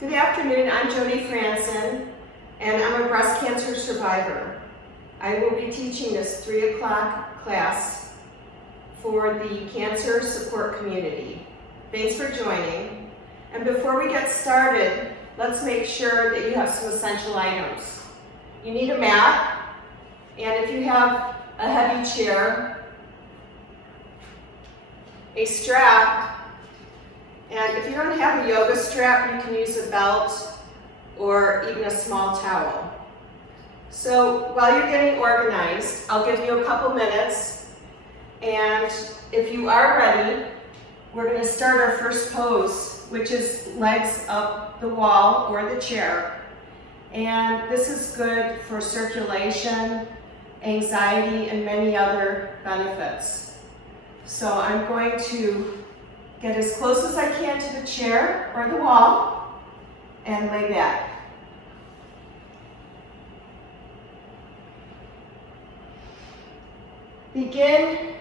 Good afternoon, I'm Jody and I'm a breast cancer survivor. I will be teaching this 3 o'clock class for the cancer support community. Thanks for joining. And before we get started, let's make sure that you have some essential items. You need a mat, and if you have a heavy chair, a strap, and if you don't have a yoga strap, you can use a belt or even a small towel. So while you're getting organized, I'll give you a couple minutes, and if you are ready, we're going to start our first pose, which is legs up the wall or the chair. And this is good for circulation, anxiety, and many other benefits. So I'm going to get as close as I can to the chair or the wall and lay back. Begin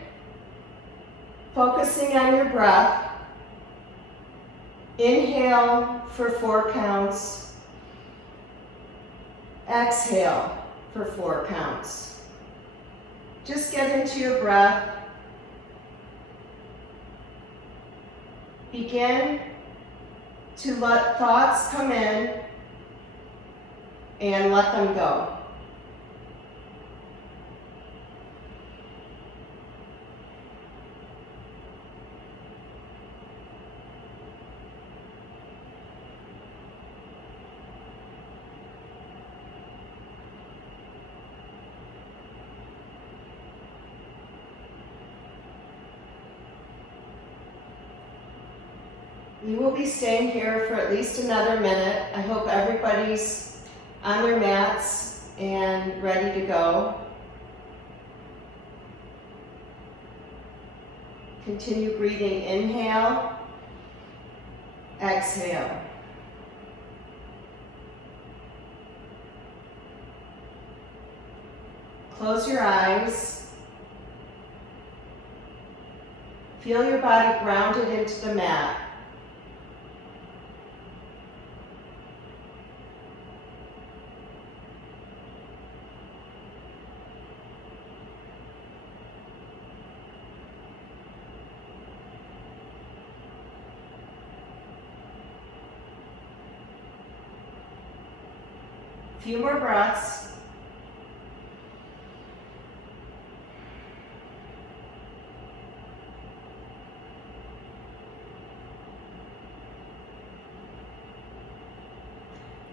focusing on your breath. Inhale for 4 counts. Exhale for 4 counts. Just get into your breath. Begin to let thoughts come in and let them go. You will be staying here for at least another minute. I hope everybody's on their mats and ready to go. Continue breathing. Inhale, exhale. Close your eyes. Feel your body grounded into the mat. Few more breaths.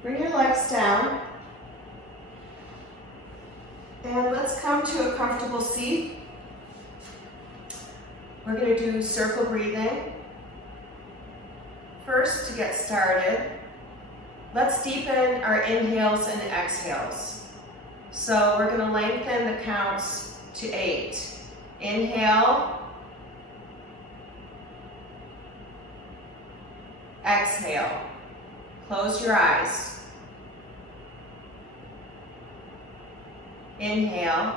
Bring your legs down. And let's come to a comfortable seat. We're going to do circle breathing. First, to get started, let's deepen our inhales and exhales. So we're going to lengthen the counts to 8. Inhale. Exhale. Close your eyes. Inhale.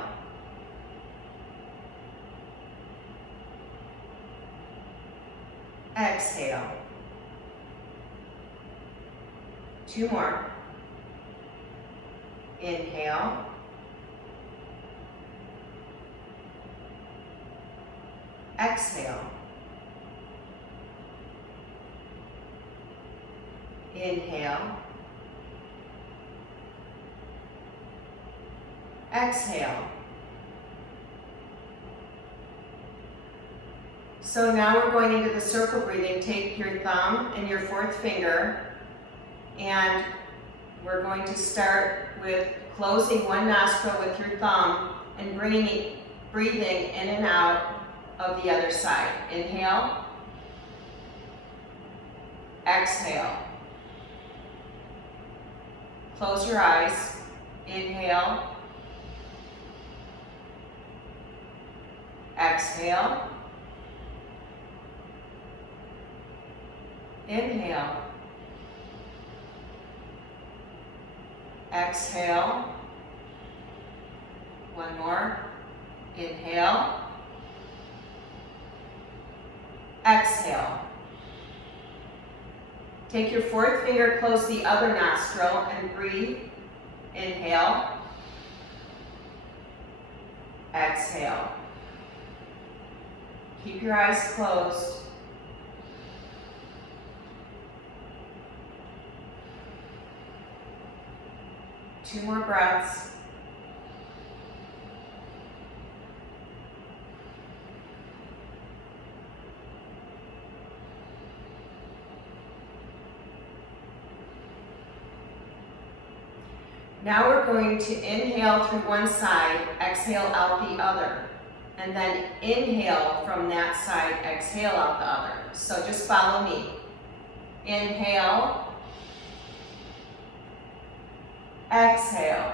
Exhale. 2 more. Inhale. Exhale. Inhale. Exhale. So now we're going into the circle breathing. Take your thumb and your 4th finger, and we're going to start with closing one nostril with your thumb and breathing in and out of the other side. Inhale. Exhale. Close your eyes. Inhale. Exhale. Inhale. Exhale. 1 more. Inhale. Exhale. Take your fourth finger, close the other nostril, and breathe. Inhale. Exhale. Keep your eyes closed. Two more breaths. Now we're going to inhale through one side, exhale out the other, and then inhale from that side, exhale out the other. So just follow me. Inhale, exhale,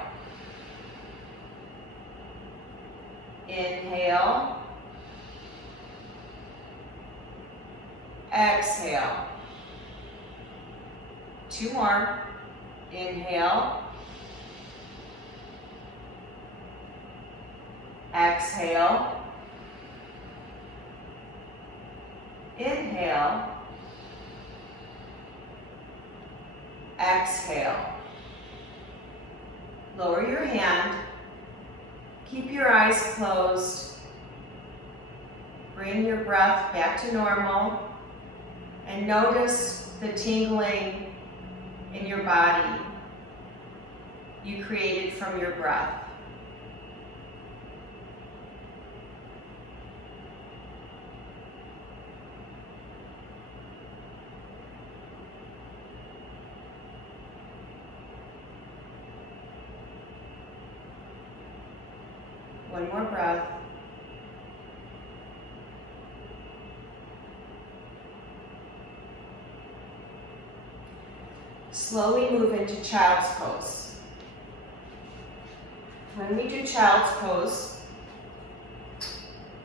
inhale, exhale. Two more. Inhale, exhale, inhale, exhale. Lower your hand, keep your eyes closed, bring your breath back to normal, and notice the tingling in your body you created from your breath. One more breath. Slowly move into child's pose. When we do child's pose,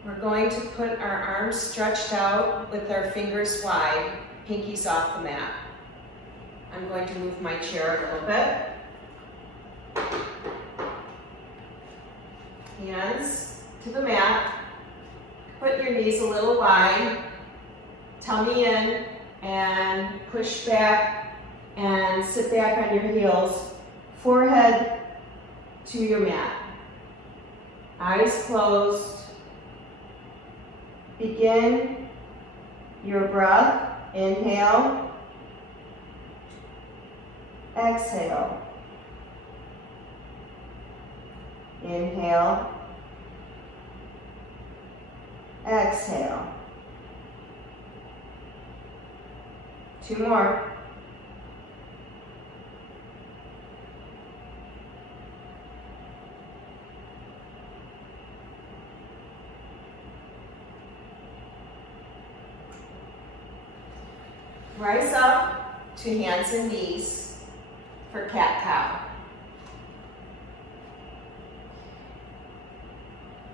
we're going to put our arms stretched out with our fingers wide, pinkies off the mat. I'm going to move my chair a little bit. Hands to the mat. Put your knees a little wide, tummy in, and push back and sit back on your heels, forehead to your mat. Eyes closed. Begin your breath. Inhale. Exhale. Inhale. Exhale. Two more. Rise up to hands and knees for cat-cow.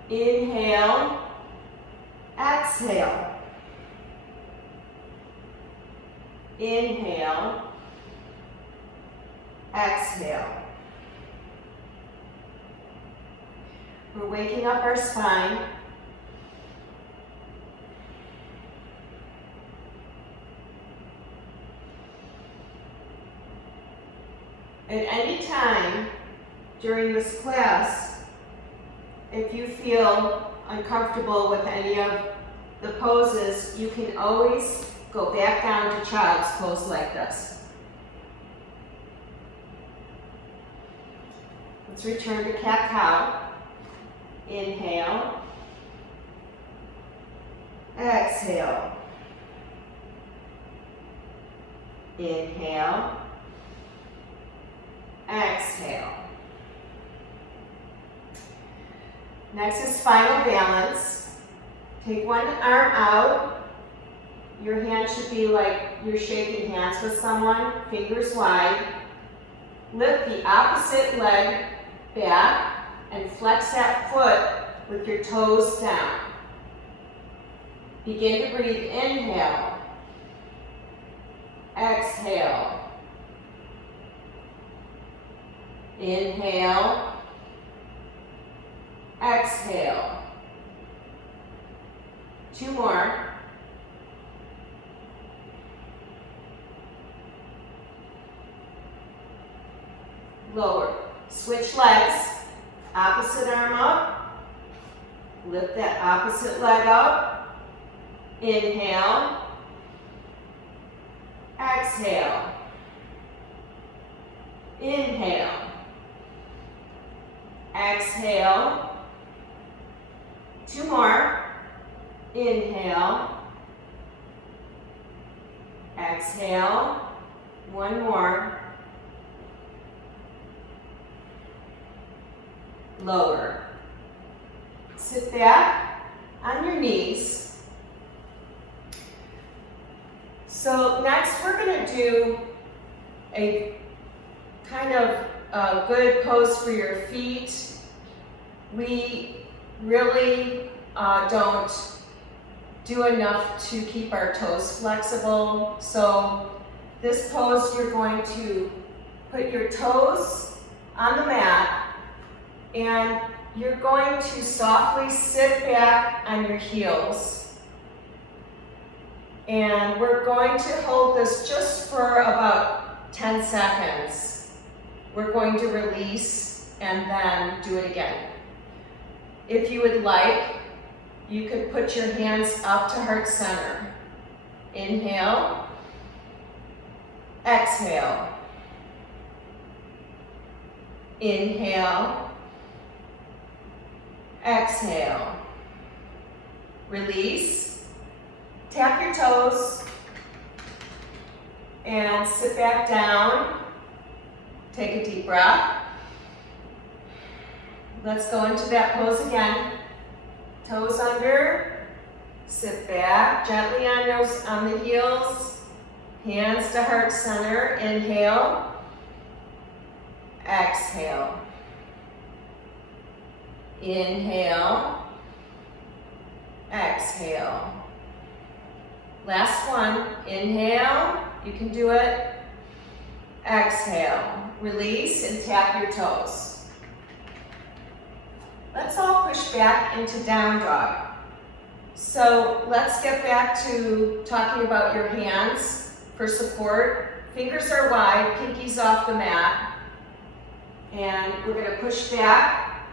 Inhale, exhale. Inhale, exhale. We're waking up our spine. At any time during this class, if you feel uncomfortable with any of the poses, you can always go back down to child's pose like this. Let's return to cat-cow. Inhale. Exhale. Inhale. Exhale. Next is final balance. Take one arm out. Your hand should be like you're shaking hands with someone, fingers wide. Lift the opposite leg back and flex that foot with your toes down. Begin to breathe. Inhale. Exhale. Inhale. Exhale. Two more. lower. Switch legs. Opposite arm up. Lift that opposite leg up. Inhale. Exhale. Inhale. Exhale. 2 more. Inhale. Exhale. 1 more. Lower. Sit back on your knees. So next we're going to do a kind of a good pose for your feet. We really don't do enough to keep our toes flexible. So this pose, you're going to put your toes on the mat and you're going to softly sit back on your heels. And we're going to hold this just for about 10 seconds. We're going to release and then do it again. If you would like, you could put your hands up to heart center. Inhale. Exhale. Inhale. Exhale. Release. Tap your toes. And sit back down. Take a deep breath. Let's go into that pose again. Toes under. Sit back gently on the heels. Hands to heart center. Inhale. Exhale. Inhale. Exhale. Last one. Inhale. You can do it. Exhale. Release and tap your toes. Let's all push back into down dog. So let's get back to talking about your hands for support. Fingers are wide, pinkies off the mat. And we're going to push back.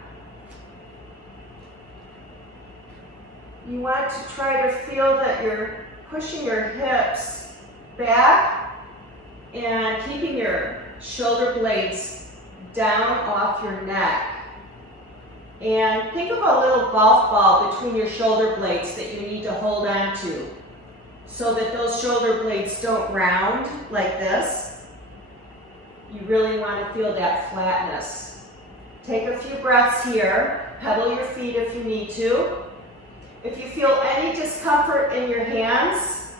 You want to try to feel that you're pushing your hips back and keeping your shoulder blades down off your neck. And think of a little golf ball between your shoulder blades that you need to hold on to so that those shoulder blades don't round like this. You really want to feel that flatness. Take a few breaths here. Pedal your feet if you need to. If you feel any discomfort in your hands,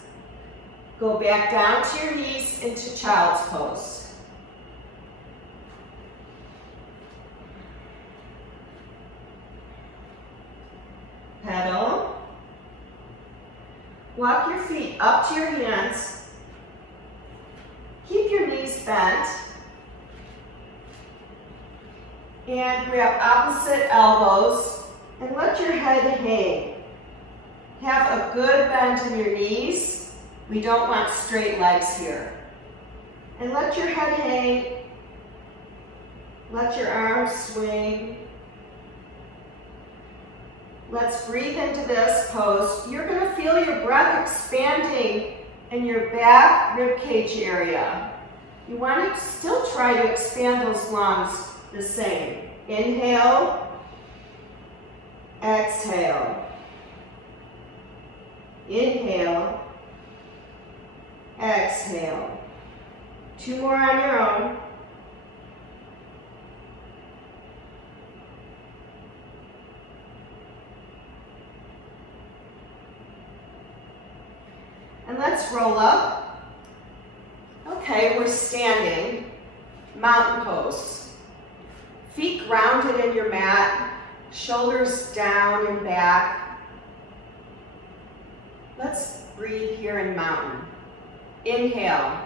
go back down to your knees into child's pose. Pedal. Walk your feet up to your hands. Keep your knees bent. And grab opposite elbows and let your head hang. Have a good bend in your knees. We don't want straight legs here. And let your head hang. Let your arms swing. Let's breathe into this pose. You're going to feel your breath expanding in your back rib cage area. You want to still try to expand those lungs the same. Inhale. Exhale. Inhale. Exhale. 2 more on your own. And let's roll up. Okay, we're standing. Mountain pose. Feet grounded in your mat. Shoulders down and back. Let's breathe here in mountain. Inhale.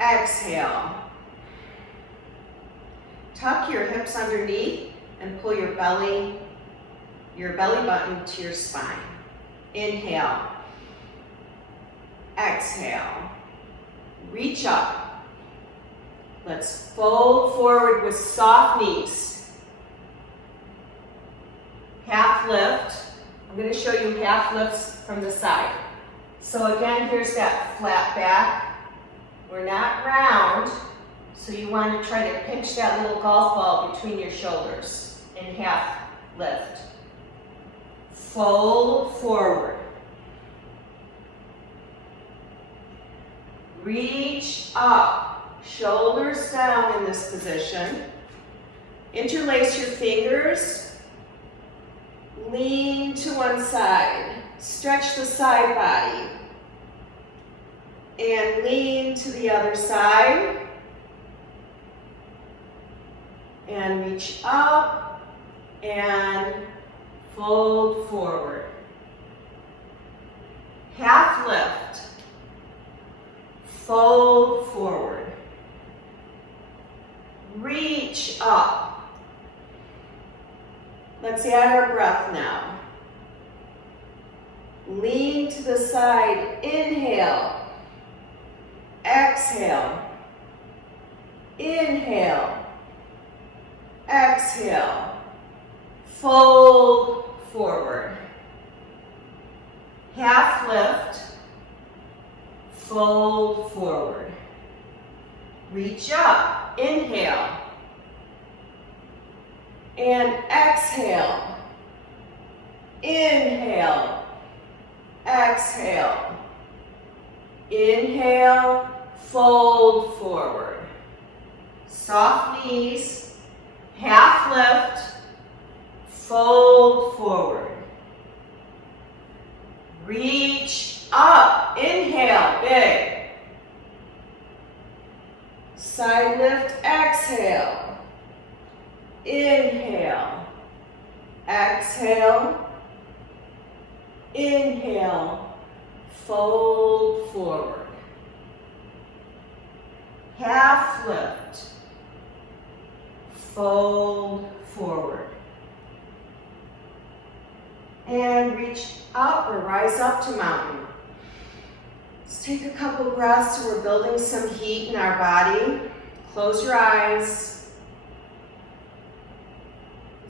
Exhale. Tuck your hips underneath and pull your belly button to your spine. Inhale. Exhale. Reach up. Let's fold forward with soft knees. Half lift. I'm going to show you half lifts from the side. So again, here's that flat back. We're not round, so you want to try to pinch that little golf ball between your shoulders in half lift. Fold forward. Reach up, shoulders down in this position. Interlace your fingers. Lean to one side. Stretch the side body. And lean to the other side. And reach up and fold forward. Half lift. Fold forward. Reach up. Let's add our breath now. Lean to the side. Inhale. Exhale. Inhale. Exhale. Fold forward. Half lift. Fold forward. Reach up. Inhale. And exhale. Inhale. Exhale. Inhale. Fold forward. Soft knees. Half lift. Fold forward. Reach up. Inhale. Big. Side lift. Exhale. Inhale. Exhale. Inhale. Fold forward. Half lift. Fold forward. And reach up or rise up to mountain. Let's take a couple breaths so we're building some heat in our body. Close your eyes.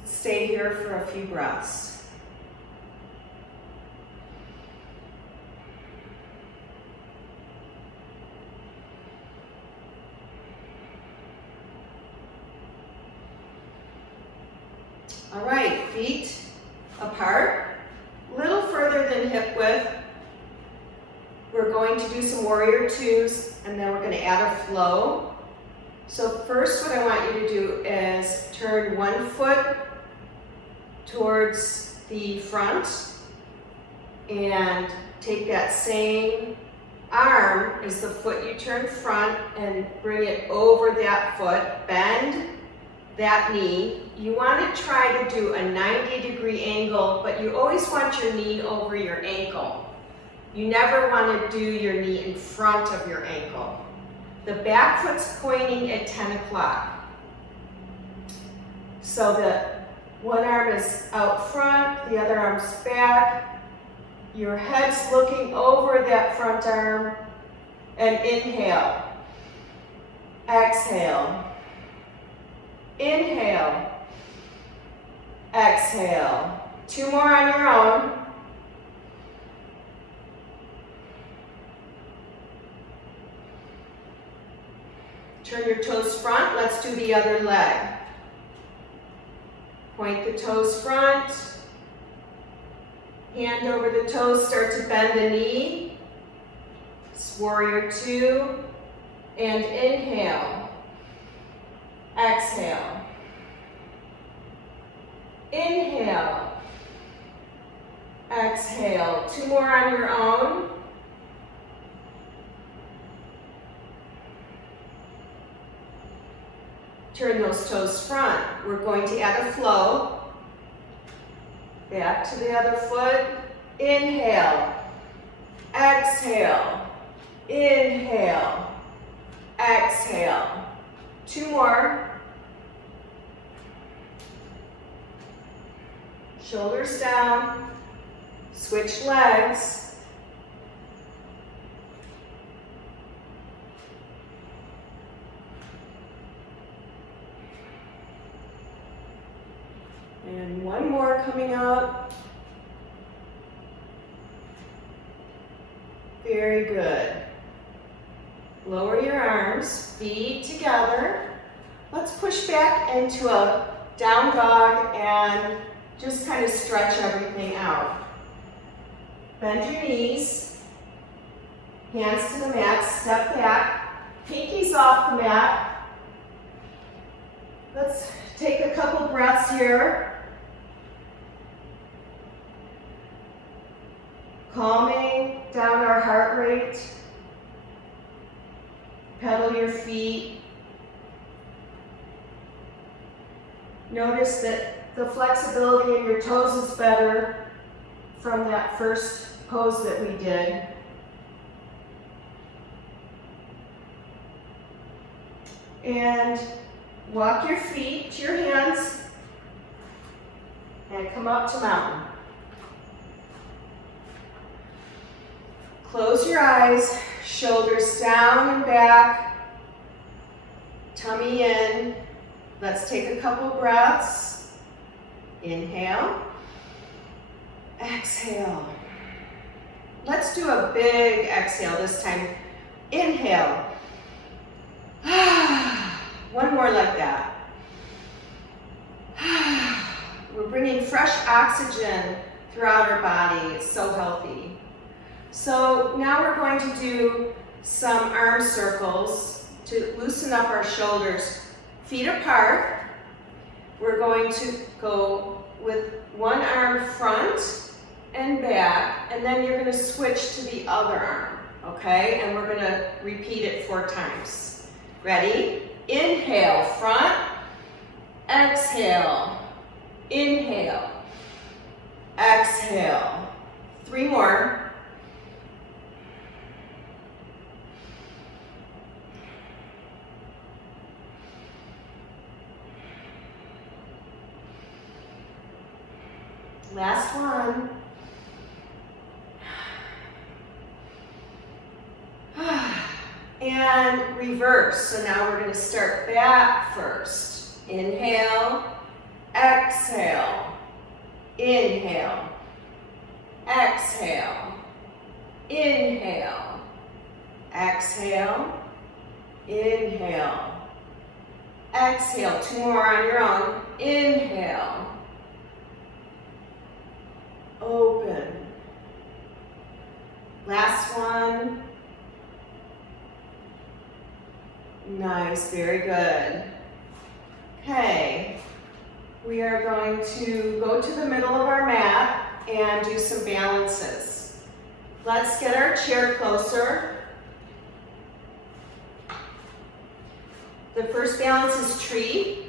Stay here for a few breaths. All right, feet apart, a little further than hip width. We're going to do some warrior twos, and then we're going to add a flow. So first what I want you to do is turn one foot towards the front and take that same arm as the foot you turn front and bring it over that foot, bend that knee. You want to try to do a 90-degree angle, but you always want your knee over your ankle. You never want to do your knee in front of your ankle. The back foot's pointing at 10 o'clock. So the one arm is out front, the other arm's back. Your head's looking over that front arm. And inhale. Exhale. Inhale. Exhale. Two more on your own. Turn your toes front. Let's do the other leg. Point the toes front. Hand over the toes. Start to bend the knee. It's warrior two. And inhale. Exhale. Inhale. Exhale. Two more on your own. Turn those toes front. We're going to add a flow. Back to the other foot. Inhale. Exhale. Inhale. Exhale. Two more. Shoulders down. Switch legs. And one more coming up. Very good. Lower your arms, feet together. Let's push back into a down dog and just kind of stretch everything out. Bend your knees, hands to the mat, step back, pinkies off the mat. Let's take a couple breaths here. Calming down our heart rate. Pedal your feet. Notice that the flexibility in your toes is better from that first pose that we did. And walk your feet to your hands and come up to mountain. Close your eyes, shoulders down and back, tummy in. Let's take a couple breaths. Inhale, exhale. Let's do a big exhale this time. Inhale. One more like that. We're bringing fresh oxygen throughout our body. It's so healthy. So now we're going to do some arm circles to loosen up our shoulders. Feet apart. We're going to go with one arm front and back, and then you're going to switch to the other arm, okay? And we're going to repeat it 4 times. Ready? Inhale, front. Exhale. Inhale. Exhale. 3 more. Last one. And reverse. So now we're going to start back first. Inhale, exhale, inhale, exhale, inhale, exhale, inhale, exhale. 2 more on your own. Inhale. Open. Last one. Nice, very good. Okay, we are going to go to the middle of our mat and do some balances. Let's get our chair closer. The first balance is tree.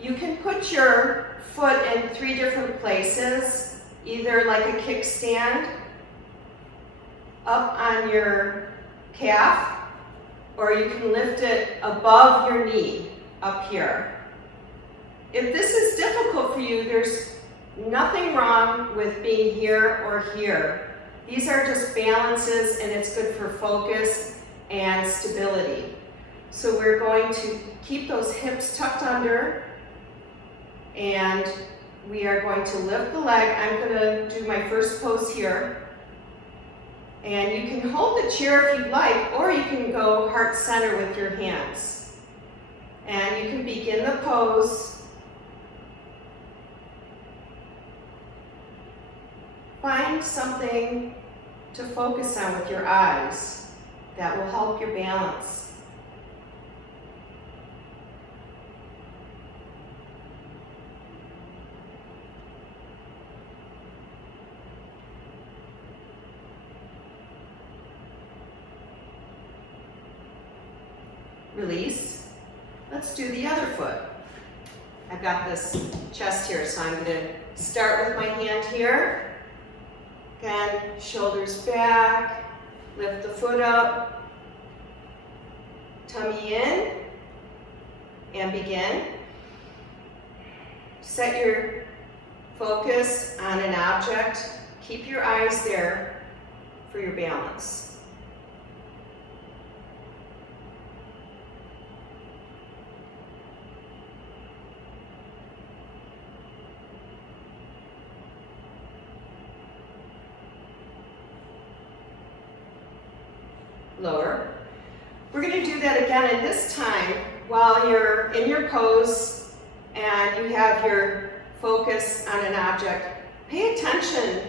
You can put your foot in 3 different places, either like a kickstand, up on your calf, or you can lift it above your knee, up here. If this is difficult for you, there's nothing wrong with being here or here. These are just balances, and it's good for focus and stability. So we're going to keep those hips tucked under, and we are going to lift the leg. I'm going to do my first pose here. And you can hold the chair if you'd like, or you can go heart center with your hands. And you can begin the pose. Find something to focus on with your eyes that will help your balance. Release. Let's do the other foot. I've got this chest here, so I'm going to start with my hand here. Again, shoulders back, lift the foot up, tummy in, and begin. Set your focus on an object. Keep your eyes there for your balance. lower. We're going to do that again, and this time, while you're in your pose and you have your focus on an object, pay attention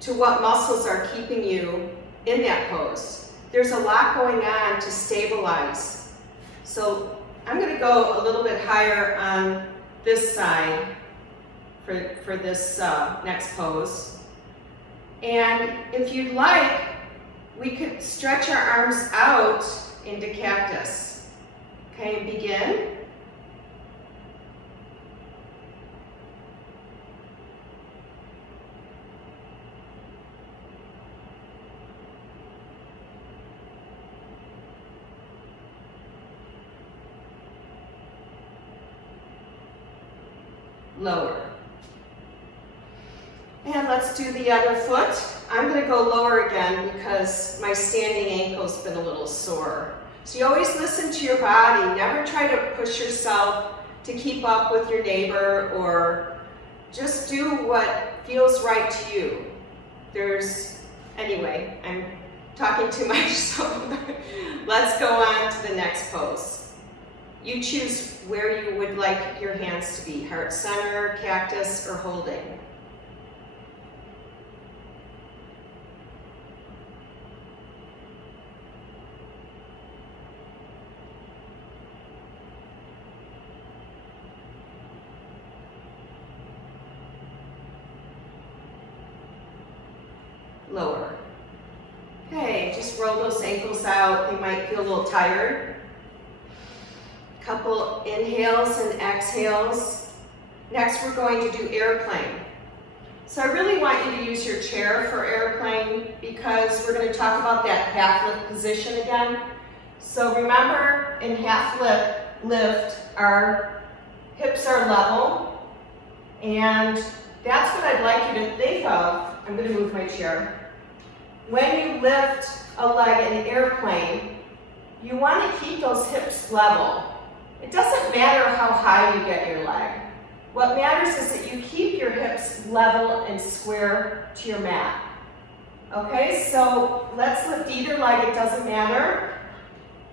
to what muscles are keeping you in that pose. There's a lot going on to stabilize. So I'm going to go a little bit higher on this side for this next pose. And if you'd like, we could stretch our arms out into cactus. Okay, begin. Lower. And let's do the other foot. I'm going to go lower again because my standing ankle's been a little sore. So you always listen to your body. Never try to push yourself to keep up with your neighbor, or just do what feels right to you. Anyway, I'm talking too much, so let's go on to the next pose. You choose where you would like your hands to be, heart center, cactus, or holding. Lower. Okay, just roll those ankles out. They might feel a little tired. Couple inhales and exhales. Next, we're going to do airplane. So I really want you to use your chair for airplane because we're going to talk about that half lift position again. So remember, in half lift, our hips are level, and that's what I'd like you to think of. I'm going to move my chair. When you lift a leg in an airplane, you want to keep those hips level. It doesn't matter how high you get your leg. What matters is that you keep your hips level and square to your mat. Okay, so let's lift either leg, it doesn't matter.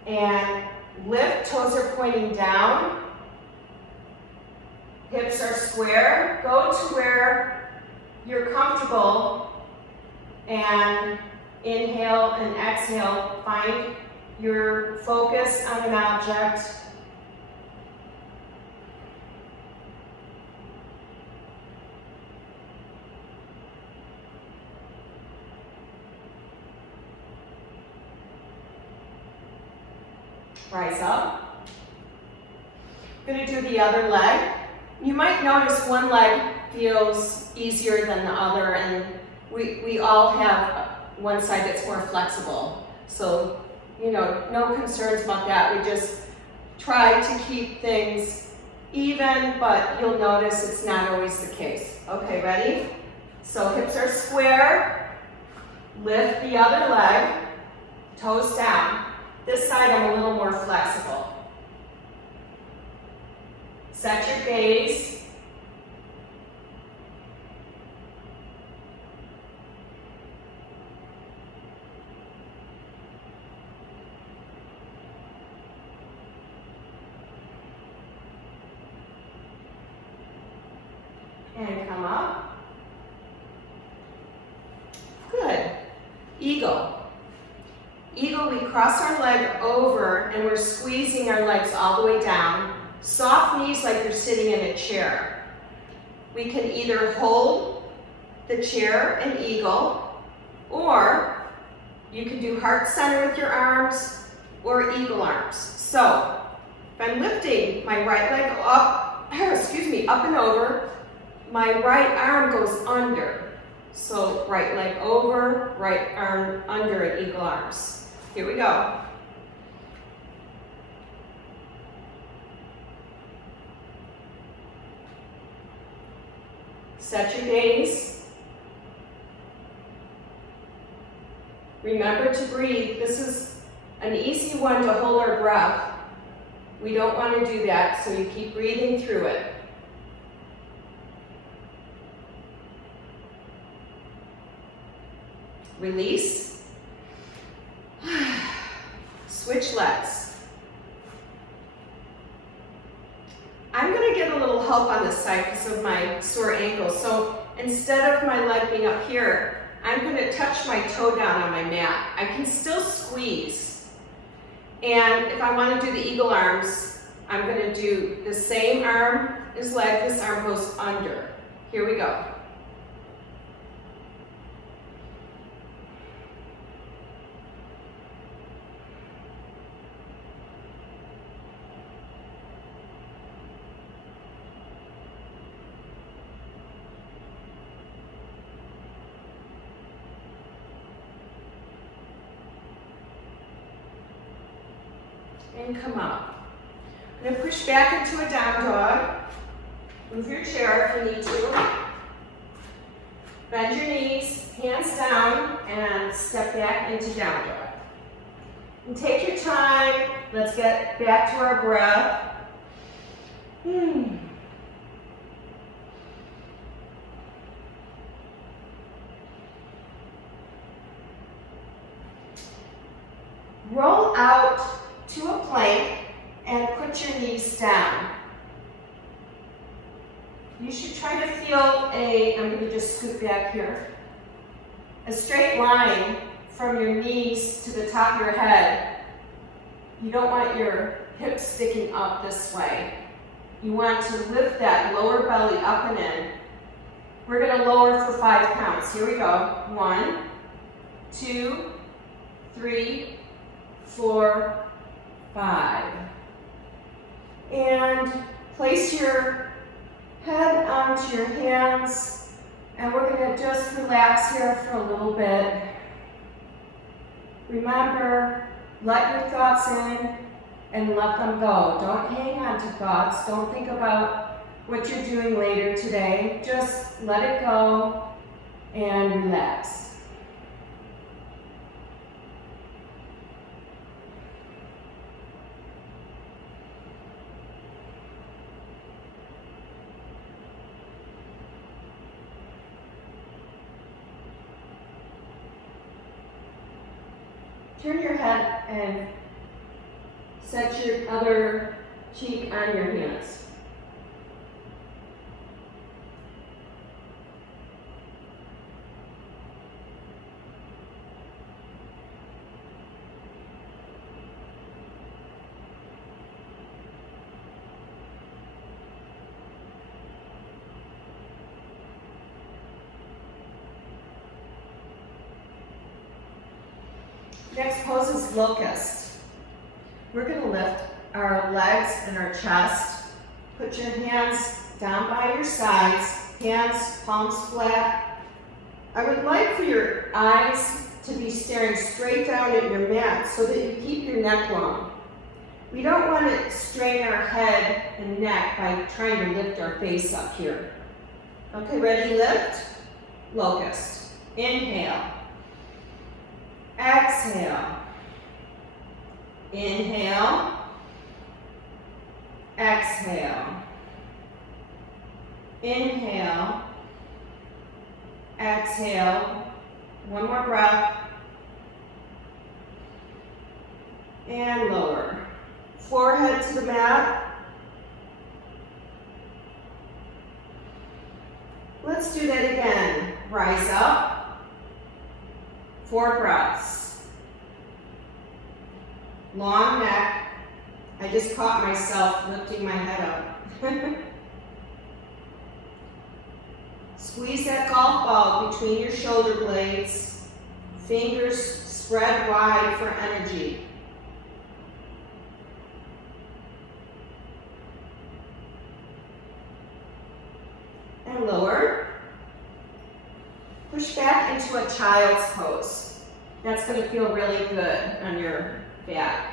And lift, toes are pointing down. Hips are square. Go to where you're comfortable and inhale and exhale. Find your focus on an object. Rise up. I'm going to do the other leg. You might notice one leg feels easier than the other, and we all have one side that's more flexible. So, no concerns about that. We just try to keep things even, but you'll notice it's not always the case. Okay, ready? So hips are square. Lift the other leg, toes down. This side I'm a little more flexible. Set your gaze. And come up. Good. Eagle. Eagle, we cross our leg over and we're squeezing our legs all the way down. Soft knees like you're sitting in a chair. We can either hold the chair in eagle, or you can do heart center with your arms or eagle arms. So if I'm lifting my right leg up, up and over, my right arm goes under. So right leg over, right arm under at eagle arms. Here we go. Set your gaze. Remember to breathe. This is an easy one to hold our breath. We don't want to do that, so you keep breathing through it. Release. Switch legs. I'm going to get a little help on this side because of my sore ankle. So instead of my leg being up here, I'm going to touch my toe down on my mat. I can still squeeze. And if I want to do the eagle arms, I'm going to do the same arm as leg. This arm goes under. Here we go. And come up. I'm going to push back into a down dog. Move your chair if you need to. Bend your knees, hands down, and step back into down dog. And take your time. Let's get back to our breath. Roll out to a plank and put your knees down. You should try to feel I'm going to just scoot back here, a straight line from your knees to the top of your head. You don't want your hips sticking up this way. You want to lift that lower belly up and in. We're going to lower for 5 counts. Here we go. 1, 2, 3, 4, 5. And place your head onto your hands, and we're going to just relax here for a little bit. Remember, let your thoughts in and let them go. Don't hang on to thoughts. Don't think about what you're doing later today. Just let it go and relax. Turn your head and set your other cheek on your hands. Next pose is locust. We're going to lift our legs and our chest. Put your hands down by your sides, hands, palms flat. I would like for your eyes to be staring straight down at your mat so that you keep your neck long. We don't want to strain our head and neck by trying to lift our face up here. Okay, ready, lift, locust. Inhale. Exhale. Inhale. Exhale. Inhale. Exhale. One more breath. And lower. Forehead to the mat. Let's do that again. Rise up. 4 breaths. Long neck. I just caught myself lifting my head up. Squeeze that golf ball between your shoulder blades. Fingers spread wide for energy. And lower. Push back into a child's pose. That's going to feel really good on your back.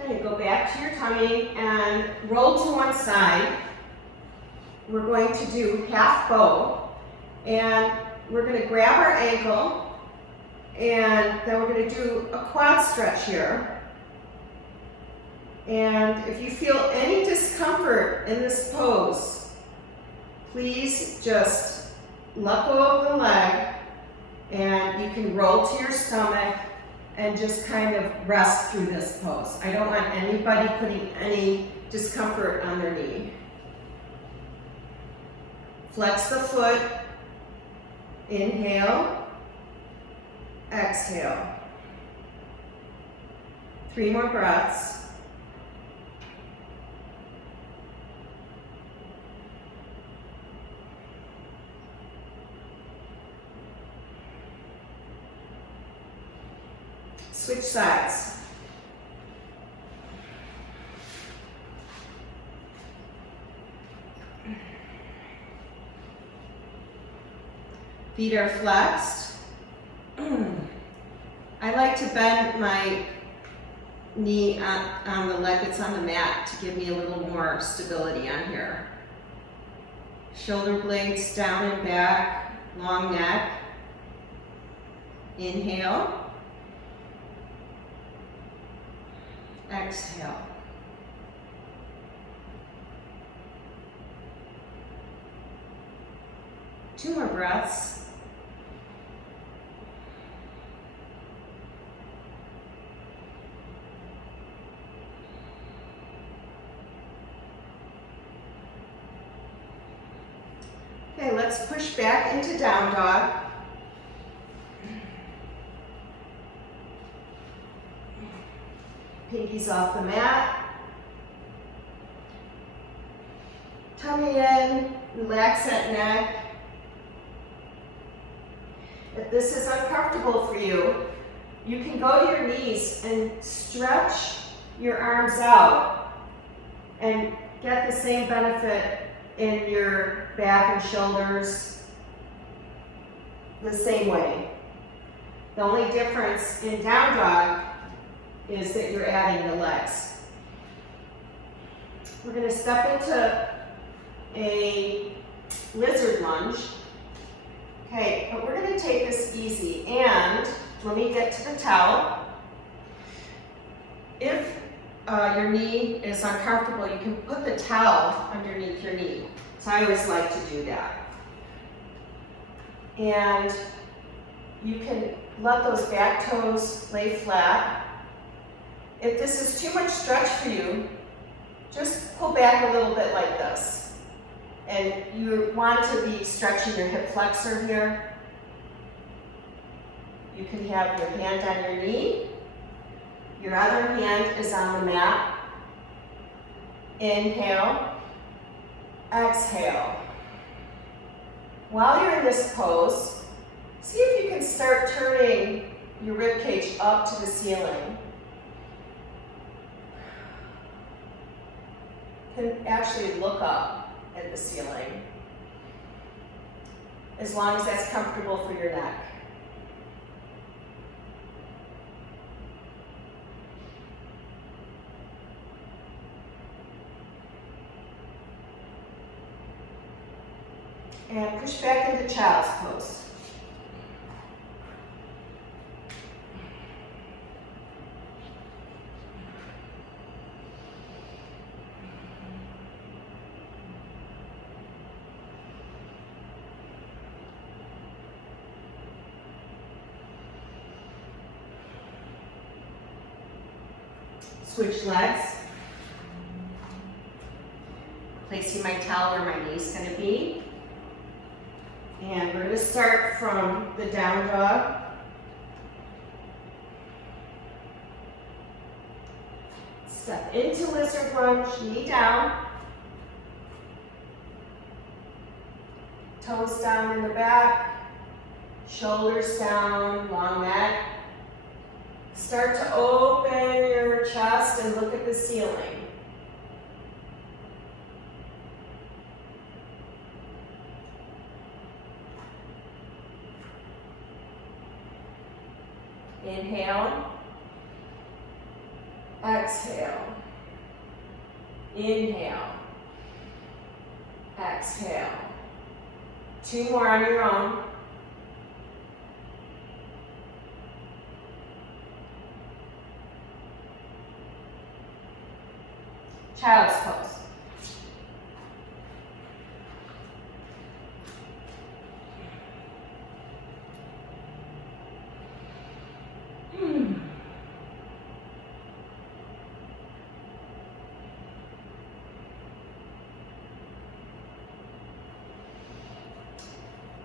Okay, go back to your tummy and roll to one side. We're going to do half bow, and we're going to grab our ankle, and then we're going to do a quad stretch here. And if you feel any discomfort in this pose, please just let go of the leg and you can roll to your stomach and just kind of rest through this pose. I don't want anybody putting any discomfort on their knee. Flex the foot, inhale, exhale. 3 more breaths. Switch sides. Feet are flexed. I like to bend my knee on the leg that's on the mat to give me a little more stability on here. Shoulder blades down and back, long neck. Inhale. Exhale. Two more breaths. Okay, let's push back into down dog. Pinkies off the mat. Tummy in, relax that neck. If this is uncomfortable for you, you can go to your knees and stretch your arms out and get the same benefit in your back and shoulders the same way. The only difference in down dog is that you're adding the legs. We're going to step into a lizard lunge. Okay, but we're going to take this easy, and let me get to the towel. If your knee is uncomfortable, you can put the towel underneath your knee. So I always like to do that. And you can let those back toes lay flat. If this is too much stretch for you, just pull back a little bit like this. And you want to be stretching your hip flexor here. You can have your hand on your knee. Your other hand is on the mat. Inhale, exhale. While you're in this pose, see if you can start turning your rib cage up to the ceiling. You can actually look up at the ceiling, as long as that's comfortable for your neck. And push back into child's pose. Switch legs. Placing my towel where my knee is going to be. And we're going to start from the down dog. Step into lizard lunge, knee down. Toes down in the back. Shoulders down, long neck. Start to open your chest and look at the ceiling. Inhale, exhale, inhale, exhale. 2 more on your own. Child's pose.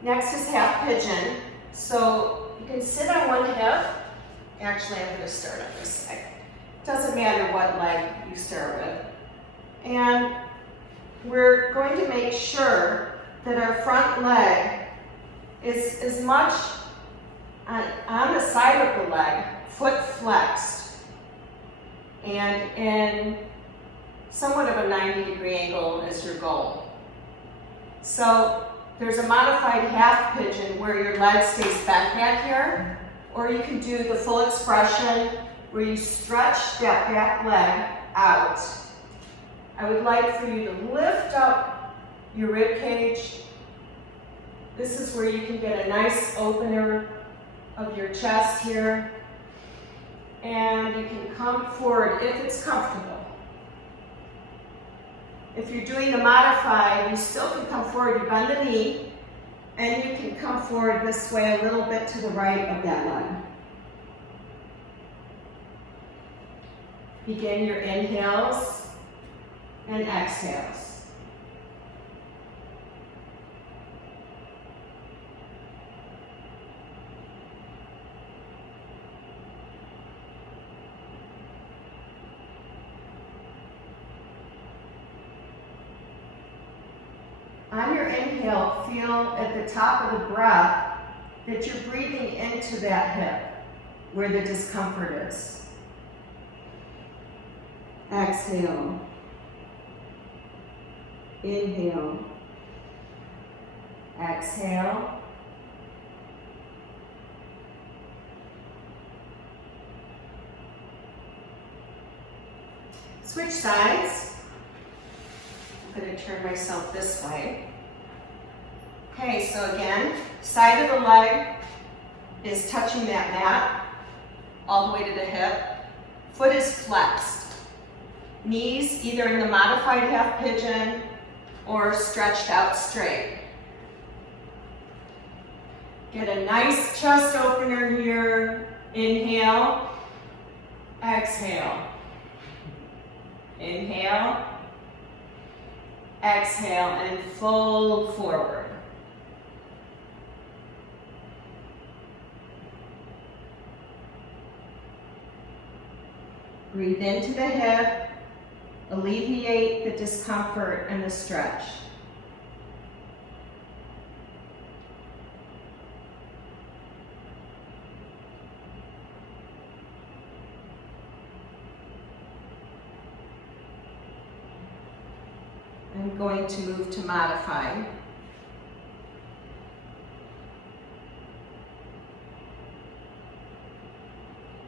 Next is half pigeon. So you can sit on one hip. Actually, I'm going to start on this side. Doesn't matter what leg you start with. And we're going to make sure that our front leg is as much on the side of the leg, foot flexed, and in somewhat of a 90-degree angle is your goal. So there's a modified half pigeon where your leg stays bent back here, or you can do the full expression where you stretch that back leg out. I would like for you to lift up your rib cage. This is where you can get a nice opener of your chest here. And you can come forward if it's comfortable. If you're doing the modified, you still can come forward. You bend the knee, and you can come forward this way a little bit to the right of that leg. Begin your inhales and exhales. On your inhale, feel at the top of the breath that you're breathing into that hip where the discomfort is. Exhale. Inhale. Exhale. Switch sides. I'm going to turn myself this way. Okay, so again, side of the leg is touching that mat all the way to the hip. Foot is flexed. Knees either in the modified half pigeon or stretched out straight. Get a nice chest opener here. Inhale, exhale. Inhale, exhale, and fold forward. Breathe into the hip, alleviate the discomfort and the stretch. I'm going to move to modify.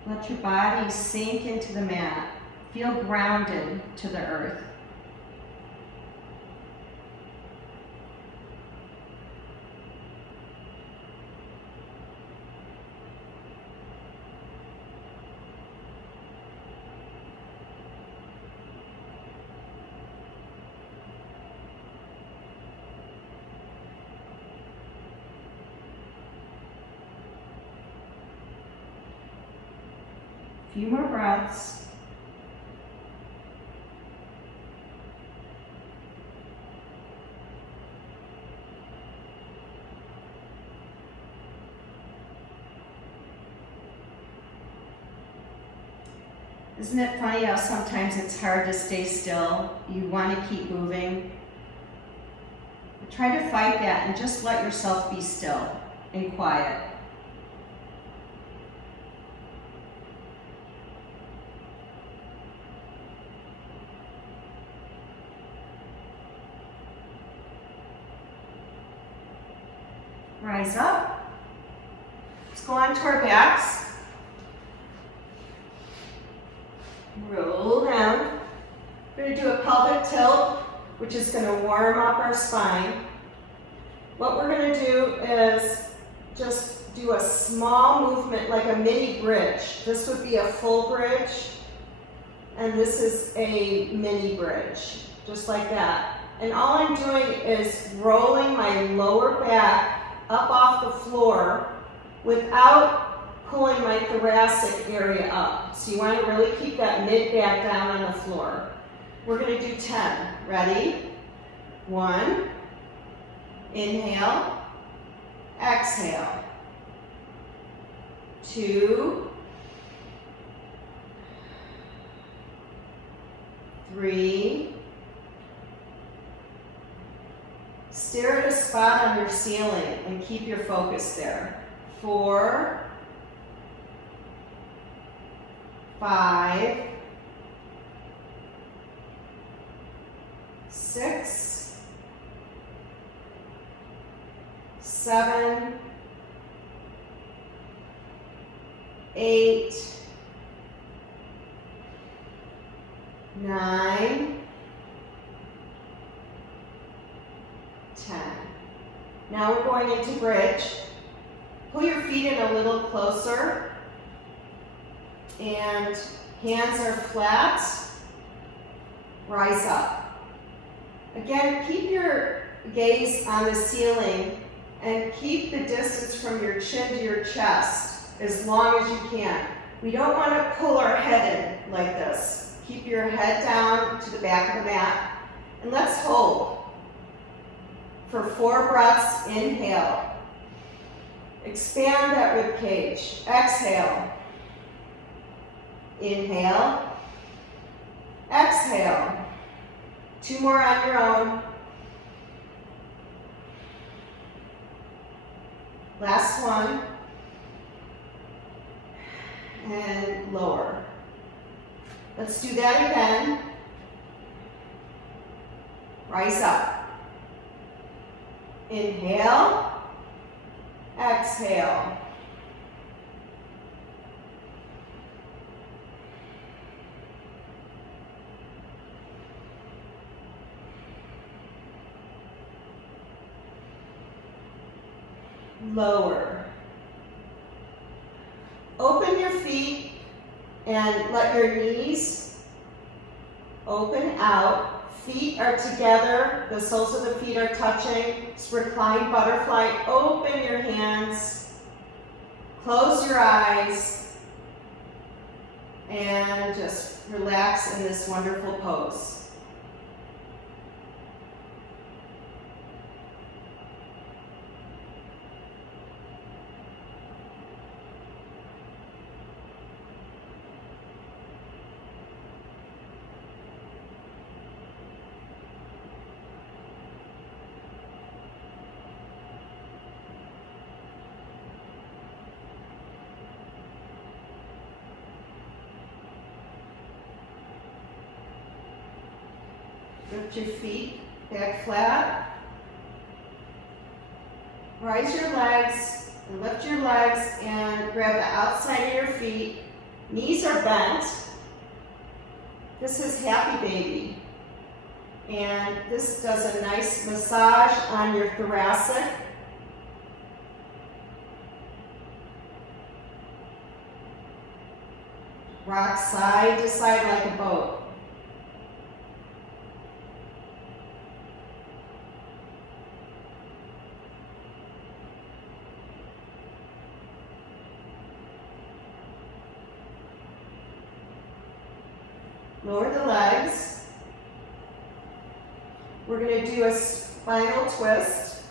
Let your body sink into the mat. Feel grounded to the earth. A few more breaths. Isn't it funny how sometimes it's hard to stay still? You want to keep moving. But try to fight that and just let yourself be still and quiet. Rise up. Let's go onto our backs. Roll down. We're going to do a pelvic tilt, which is going to warm up our spine. What we're going to do is just do a small movement like a mini bridge. This would be a full bridge, and this is a mini bridge, just like that. And all I'm doing is rolling my lower back up off the floor without pulling my thoracic area up. So you want to really keep that mid back down on the floor. We're going to do 10. Ready? 1. Inhale. exhale. 2, 3. Stare at a spot on your ceiling and keep your focus there. 4, 5, 6, 7, 8, 9, 10. Now we're going into bridge. Pull your feet in a little closer, and hands are flat. Rise up. Again, keep your gaze on the ceiling and keep the distance from your chin to your chest as long as you can. We don't want to pull our head in like this. Keep your head down to the back of the mat, and let's hold for 4 breaths. Inhale. Expand that rib cage. Exhale. Inhale. Exhale. 2 more on your own. Last one. And lower. Let's do that again. Rise up. Inhale. Exhale. Lower. Open your feet and let your knees open out. Feet are together, the soles of the feet are touching. It's reclined butterfly. Open your hands, close your eyes, and just relax in this wonderful pose. Lift your feet back flat. Rise your legs and lift your legs and grab the outside of your feet. Knees are bent. This is Happy Baby. And this does a nice massage on your thoracic. Rock side to side like a boat. Lower the legs. We're going to do a spinal twist,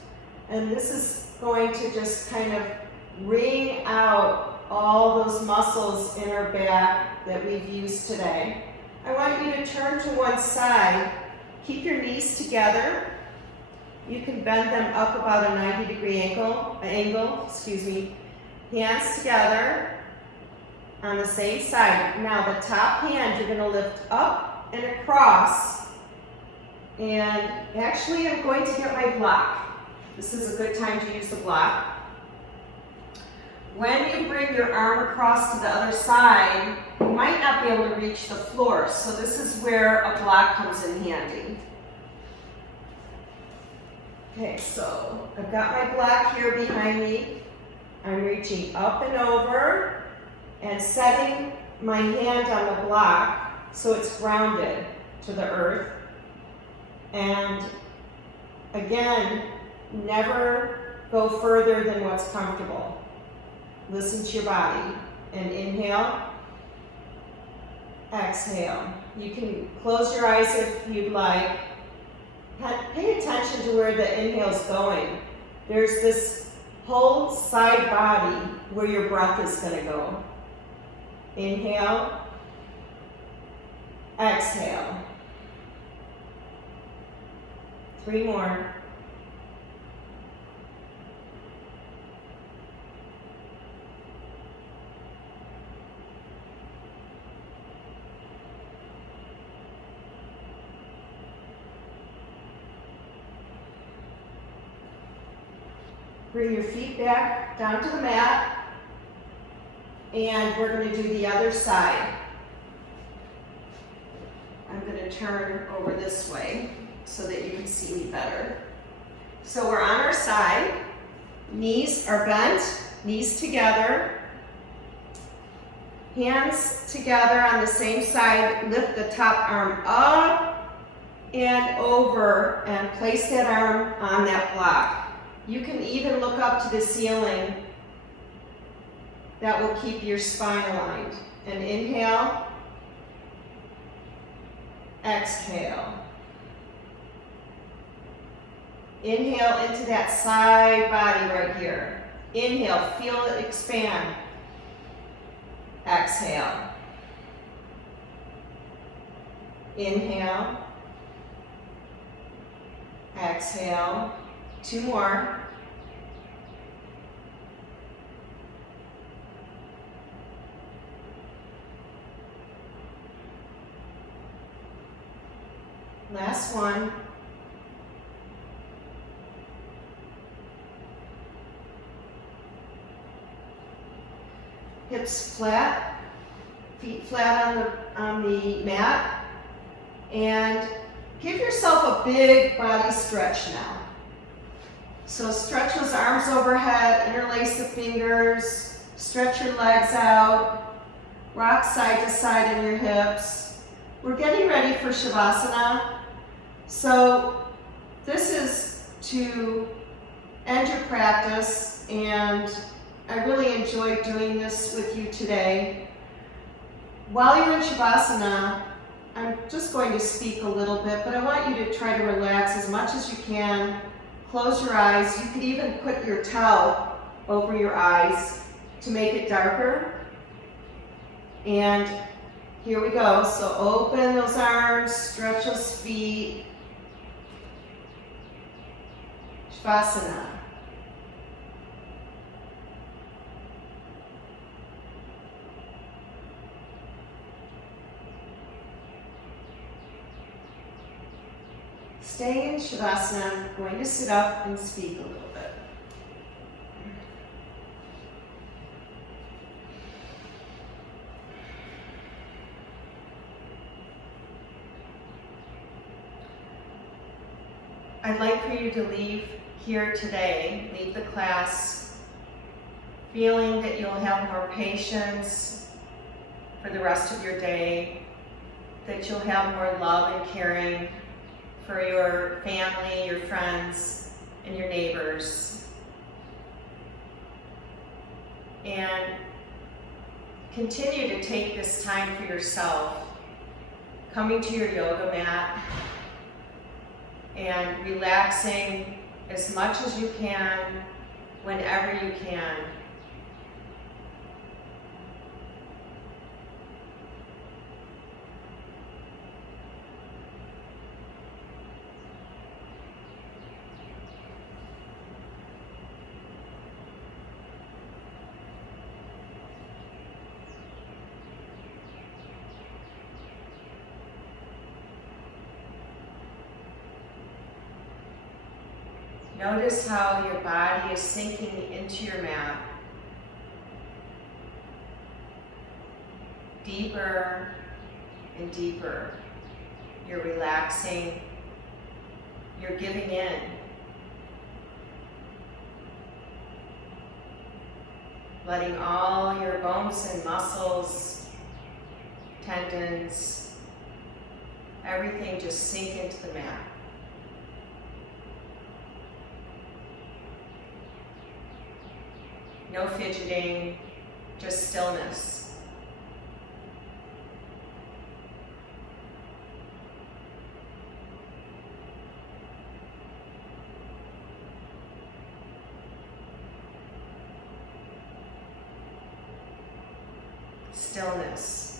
and this is going to just kind of wring out all those muscles in our back that we've used today. I want you to turn to one side. Keep your knees together. You can bend them up about a 90-degree angle. Hands together. On the same side. Now the top hand you're going to lift up and across. And actually I'm going to get my block. This is a good time to use the block. When you bring your arm across to the other side, you might not be able to reach the floor. So this is where a block comes in handy. Okay, so I've got my block here behind me. I'm reaching up and over and setting my hand on the block so it's grounded to the earth. And again, never go further than what's comfortable. Listen to your body. And inhale, exhale. You can close your eyes if you'd like. Pay attention to where the inhale's going. There's this whole side body where your breath is going to go. Inhale, exhale. 3 more. Bring your feet back down to the mat, and we're going to do the other side. I'm going to turn over this way so that you can see me better. So we're on our side, knees are bent, knees together, hands together on the same side, lift the top arm up and over and place that arm on that block. You can even look up to the ceiling. That will keep your spine aligned. And inhale, exhale. Inhale into that side body right here. Inhale, feel it expand. Exhale. Inhale. Exhale. 2 more. Last one. Hips flat, feet flat on the mat, and give yourself a big body stretch now. So stretch those arms overhead, interlace the fingers, stretch your legs out, rock side to side in your hips. We're getting ready for Shavasana. So this is to end your practice, and I really enjoyed doing this with you today. While you're in Shavasana, I'm just going to speak a little bit, but I want you to try to relax as much as you can. Close your eyes. You could even put your towel over your eyes to make it darker. And here we go. So open those arms, stretch those feet. Shavasana. Staying in Shavasana, I'm going to sit up and speak a little bit. I'd like for you to leave here today, leave the class, feeling that you'll have more patience for the rest of your day, that you'll have more love and caring for your family, your friends, and your neighbors. And continue to take this time for yourself, coming to your yoga mat and relaxing as much as you can, whenever you can. Notice how your body is sinking into your mat. Deeper and deeper. You're relaxing. You're giving in. Letting all your bones and muscles, tendons, everything just sink into the mat. No fidgeting, just stillness. stillness.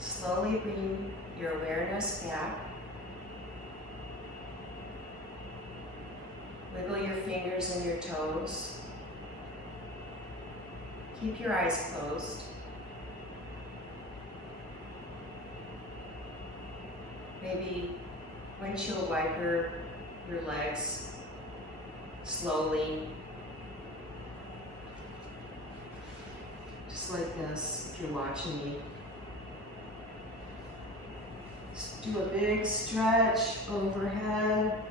Slowly bring your awareness back. Wiggle your fingers and your toes. Keep your eyes closed. Maybe windshield wiper your legs slowly. Just like this, if you're watching me. Do a big stretch overhead.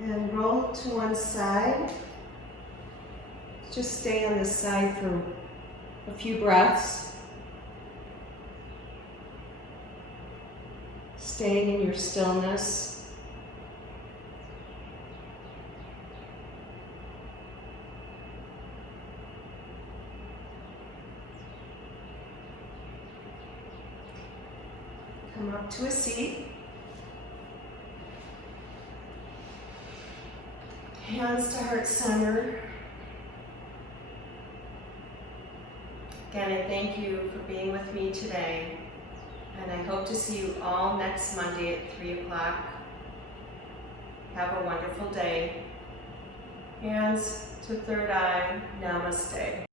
And roll to one side. Just stay on this side for a few breaths. Staying in your stillness. Come up to a seat. Hands to heart center. Again, I thank you for being with me today. And I hope to see you all next Monday at 3 o'clock. Have a wonderful day. Hands to third eye. Namaste.